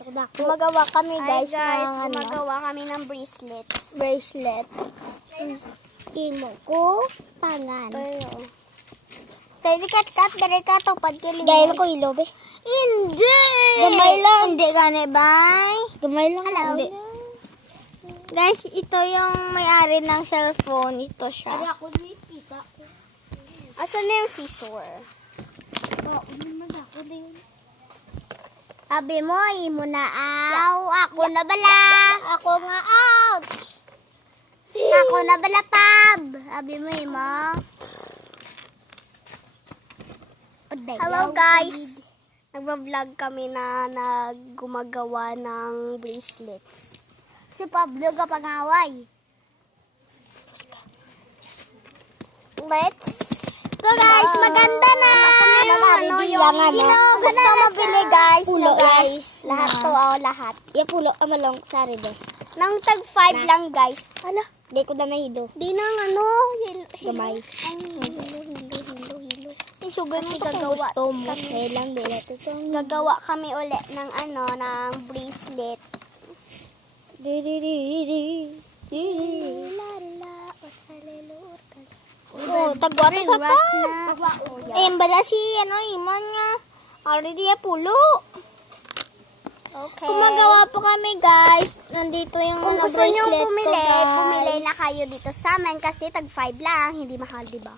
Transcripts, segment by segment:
Gumagawa kami guys, guys, ng gumagawa kami ng bracelets. bracelet. Timo ko pangan. Pero, Pwede kat dari ka to pagkiling. Gaya ko ilobe. Hindi! Gamay lang. Hindi gani bay. Gamay lang. Hindi. Guys, ito yung may-ari ng cellphone. Ito siya. Ako din kita. asan na yung scissor? Oo, naman ako din. Sabi mo, imo na aw. Ako na bala. Ako nga out. Ako na bala pab. Sabi mo, imo. Hello guys! Nagba-vlog kami na gumagawa ng bracelets. Si Pablo ka pangaway. Let's So guys, maganda na. Sino gusto mabili guys? Pulo, guys. lahat to, lahat. Ya pulo amalong sari de. Nang tag 5 lang guys. Ala, di ko na nahido. Di nang ano, Gamay. Isugay mo Kasi to kung gagawa gusto mo. Kaya lang di natin ito. Gagawa kami uli ng ano, ng bracelet. Oh, tagwa to sa pa. Eh, bala si iman nga. Already pulo. Okay. Gumagawa po kami guys. Nandito yung Kung mga gusto nyo bracelet bumili, ko guys. bumili na kayo dito sa amin kasi tag 5 lang, hindi mahal, di ba?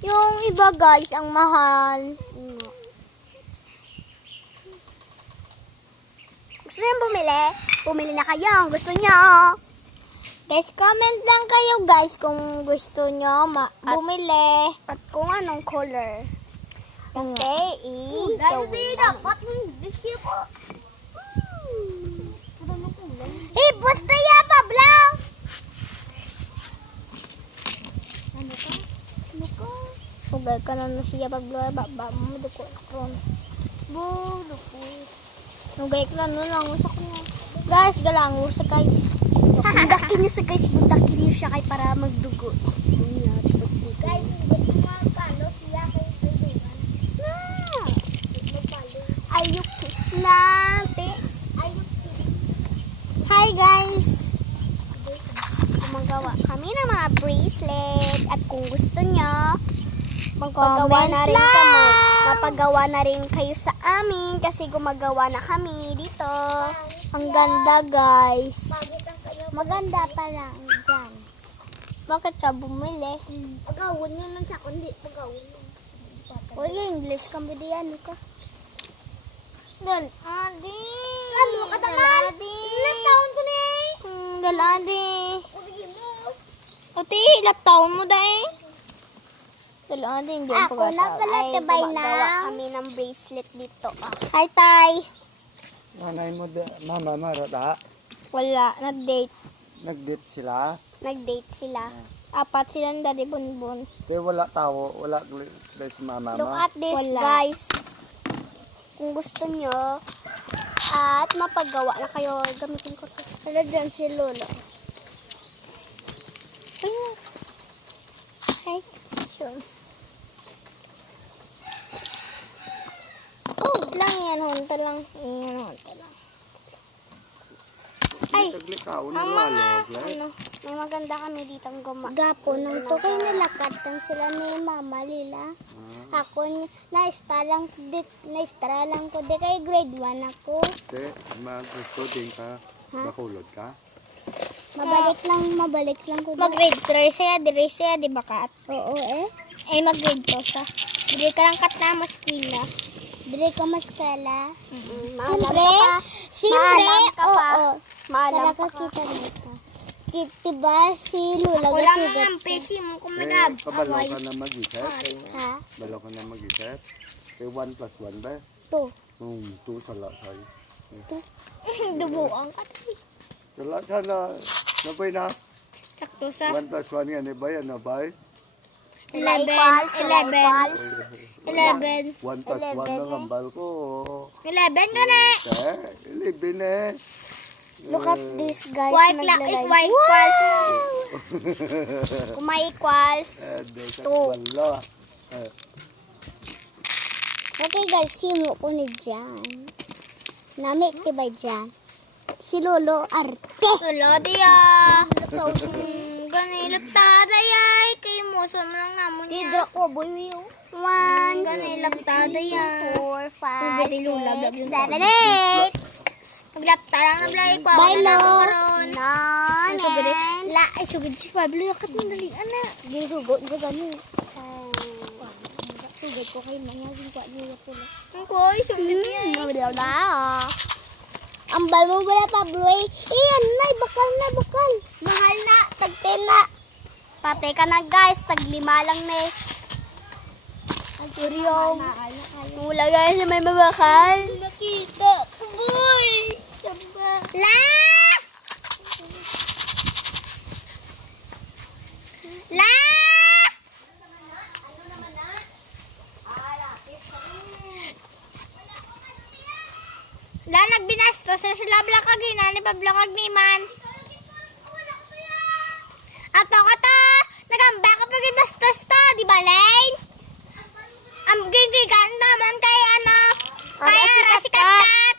Yung iba guys, ang mahal. Gusto nyo bumili? Bumili na kayo ang gusto nyo. Guys, comment lang kayo guys kung gusto nyo bumili. At kung anong color. Kasi, dapat hindi ko. Eh, basta ya, Pablo! Ugay ka na siya Pablo. Baba mo, duko na kron. Ugay ka na lang. Usak niya. Guys, galang usak guys. Bundakin nyo sa guys, bundakin nyo siya kay para magdugo. Guys, hindi mo palo siya kay Pablo. Ayok natin. Hi guys. Gumagawa kami ng mga bracelet. At kung gusto nyo, magpagawa Comment na rin lang. kami. Mapagawa na rin kayo sa amin kasi gumagawa na kami dito. Ang ganda guys. Maganda pa lang dyan. Bakit ka bumili? Pagawin nyo lang sa kundi. Pagawin nyo. Uy, English kang bidiyan ka. Dal. Adi. Ano ka naman? Ilang taon ko na eh. Dal adi. Ubigin mo. Uti, ilang taon mo dahil? Dal adi, hindi Ako na pala Ay, tibay gumagawa na. kami ng bracelet dito. Hi, Tay. Nanay mo, mama marada, Wala, nag-date. nag-date sila. Nag-date sila. Apat silang daddy bunbun. Kaya wala tao, wala si mama Look mo. at this, Wala. guys. Kung gusto nyo, at mapagawa na kayo, gamitin ko to. Wala dyan si Lola. Ay, na. Hi, sure. Oh, lang yan, honta lang. Yan, honta lang. Ay, Taglikaw na ang mga, lalog, ano, May maganda kami ditong Gapo nang to kayo nalakatan sila ni Mama Lila. Ako na-istara lang ko. Di kay grade 1 ako. Te, gusto din ka, makulot ka. Mabalik lang ko. mag-grade 3 siya, di ba kat? Oo eh. Ay, mag-grade 2 siya. Hindi ka lang kat na maskila. Dire ka maskala. Siyempre, Maalam ka pa. Oo. Maalam Para pa ka ka. kita dito. Diba si Lula wala nga gasugat ang siya? pesi mo kung Eh, nag-away. kabalo ka na mag-isip. Ha? Balo ka na mag-isip. Kaya 1 plus 1 ba? 2. 2 sala sa'yo. Dubuang ka. Sala sana. Nabay na. Sakto sa 1 plus 1 yan, ba yan, nabay? 11. 11. 1 plus 1 ang ambal ko. 11 ka na. Te, 11 eh. Look at this, guys. White lang, Naglalay. equals mo. Kung may equals, Wala. Okay guys, simo ko ni dyan. Nami, tiba dyan. Si Lolo arte. Wala diya. Ganilap taday kay mo sa mga namon niya. ko, boy, yo. 1, Ganilap taday 4, 5, Sugati lula, 6, vlog 7, 8. Naglapta lang na blay ko. Bye, Lo. 9, Sugati. 10. La, ay sugati si Pablo. Yakat ng dali, anak. Ginsugot sa ganun. Sugot ko kayo mga gingwa niya pula. Ang ko, ay sugati yan. Mabalaw na. Ang bal mo wala pa, boy. Iyan na, bakal na, bakal. Mahal na, tagtela. Patay ka na, guys. Taglima lang na eh. Ang kuryong. Mula, guys, na may mabakal. Nakita ko, boy. La! La! La, nagbinasto sa sila blakag ni pablakag ni man. Ato ka to, nagamba ka pag ibastos to, di ba, Lane? Ang gigigan naman kay ano, kay Ara si Katat.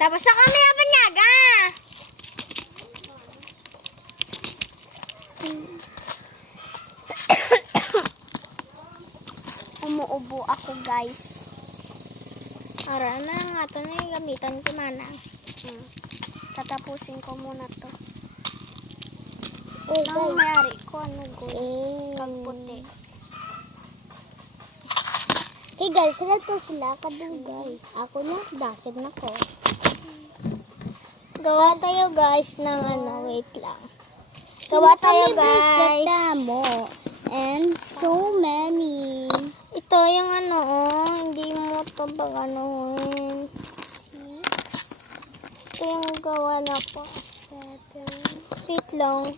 Tapos na kami ang panyaga. Umuubo ako, guys. Ara na nga ito na yung gamitan ko mana. Tatapusin ko muna to. Oh, Ang mayari ko, ano, kang puti. Hey guys, sila to sila kadugay. Ako na, dasig na ko. Gawa tayo guys ng ano, wait lang. Gawa tayo bracelet na guys. mo. And so many. Ito yung ano, hindi mo ito pag-anuhin. Ito yung gawa na po. 7. Wait lang.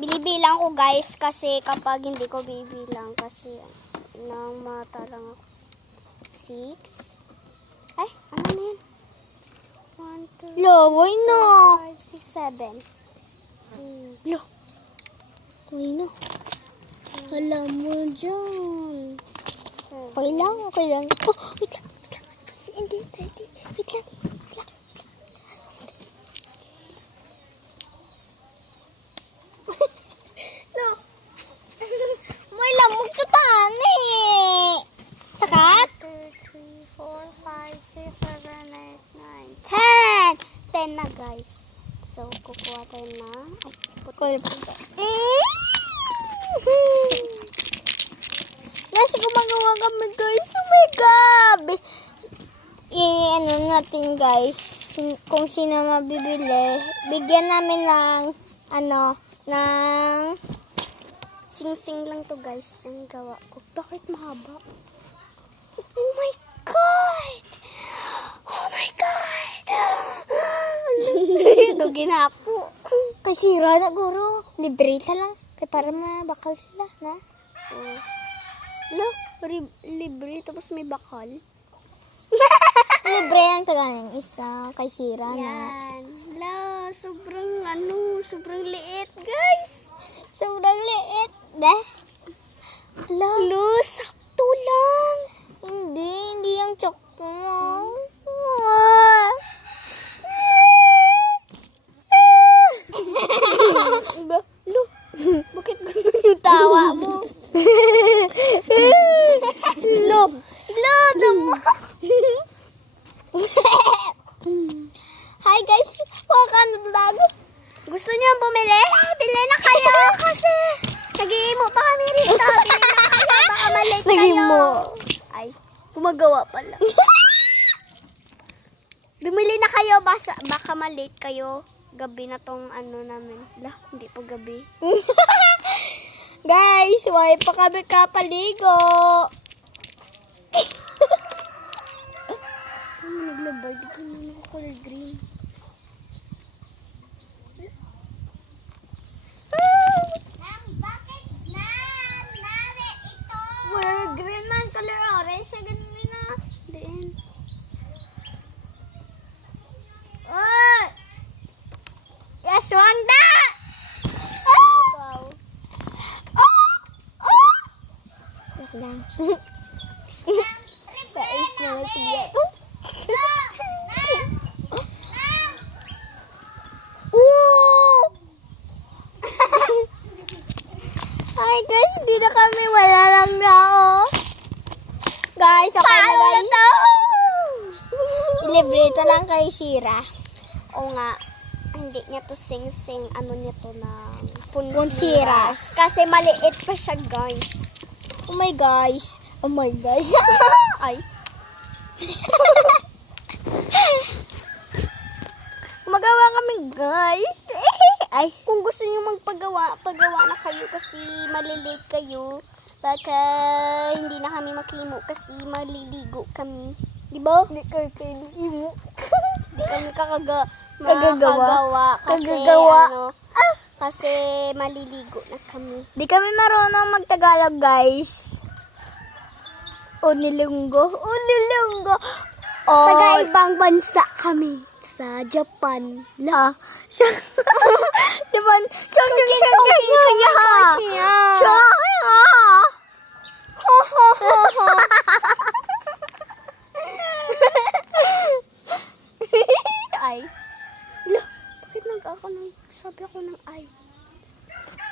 Binibilang ko guys kasi kapag hindi ko bibilang kasi nang mata lang ako. 6. Ay, ano na yun? 1, 2, Laway na. 5, 6, 7. Lo. Laway na. Alam mo dyan. Okay lang, okay lang. Oh, wait lang, wait lang. Si Hindi, daddy. Wait lang, wait lang. No. May lamog ka tani. Sakat? 2, 3, 4, 5, 6, 7, 8, 9, 10. 10 na guys. So, kukuha tayo na. Cool po ba? Nasa gumagawa kami guys. Oh my God! Ano natin guys. Kung sino mabibili. Bigyan namin ng ano, ng Sing-sing lang to guys. Ang gawa ko. Bakit mahaba? Oh my God! Oh my God! Ito ginapo. kay sira na guro. Libre ta lang. Kaya para mabakal sila na. Lo, libre tapos may bakal. Libre ang taganing isa. Kay sira na. Yan. Lo, sobrang liit guys. Sobrang liit. Deh. Lo, sakto lang. Hindi yung chok mo. Lo, bakit ganun yung tawa mo? Lo, damo. Hi guys, welcome to vlog. Gusto niyo bumili? Bili na kayo kasi nag-iimo pa kami rito. Bili na kayo, baka malate kayo. Nag-iimo. Ay, gumagawa pala. Bumili na kayo, baka malate kayo. Gabi na tong ano namin. Lah, hindi po gabi. Guys, why pa kami kapaligo? Naglabay, di ko na color green. Well, green man, color orange. Ganun na. Then, aswang da! Wow. Wait lang. Pais na matigay. Woo! Ay guys, hindi na kami. Wala lang na Guys, okay na guys. Ilibrito lang kay Sira. Oo nga. Hindi niya to sing-sing. Ano niya to ng Punsiras. Kasi maliit pa siya, guys. Oh my guys. Oh my guys. Ay. Magawa kami guys. Ay. Kung gusto niyo magpagawa, pagawa na kayo kasi malilate kayo. Baka hindi na kami makimo kasi maliligo kami. Di ba? Hindi kayo imo. Hindi kami Kagagawa. makagawa kasi Kagagawa. kasi maliligo na kami. Di kami marunong magtagalog guys. Unilunggo. Unilunggo. Oh. Taga ibang bansa kami sa Japan. Ah. Siya. Diba? Siya. Ho ho ho ho. Ay. Lo, bakit sabi ako ng ay?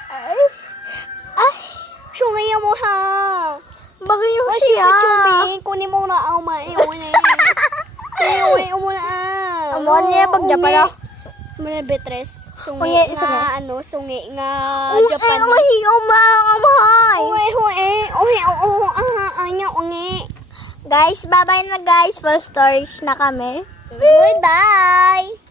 Ay. Ay. Sungay mo ha. Bakit yung Kasi siya? kuchumi, kunin mo na ang maiwan eh. Mo na. Amo niya pag Japan ah. Mga betres. Sungi Sungi, nga, sungi nga Japan. Japanese. Uy, umay. Guys, bye-bye na guys. Full storage na kami. Goodbye!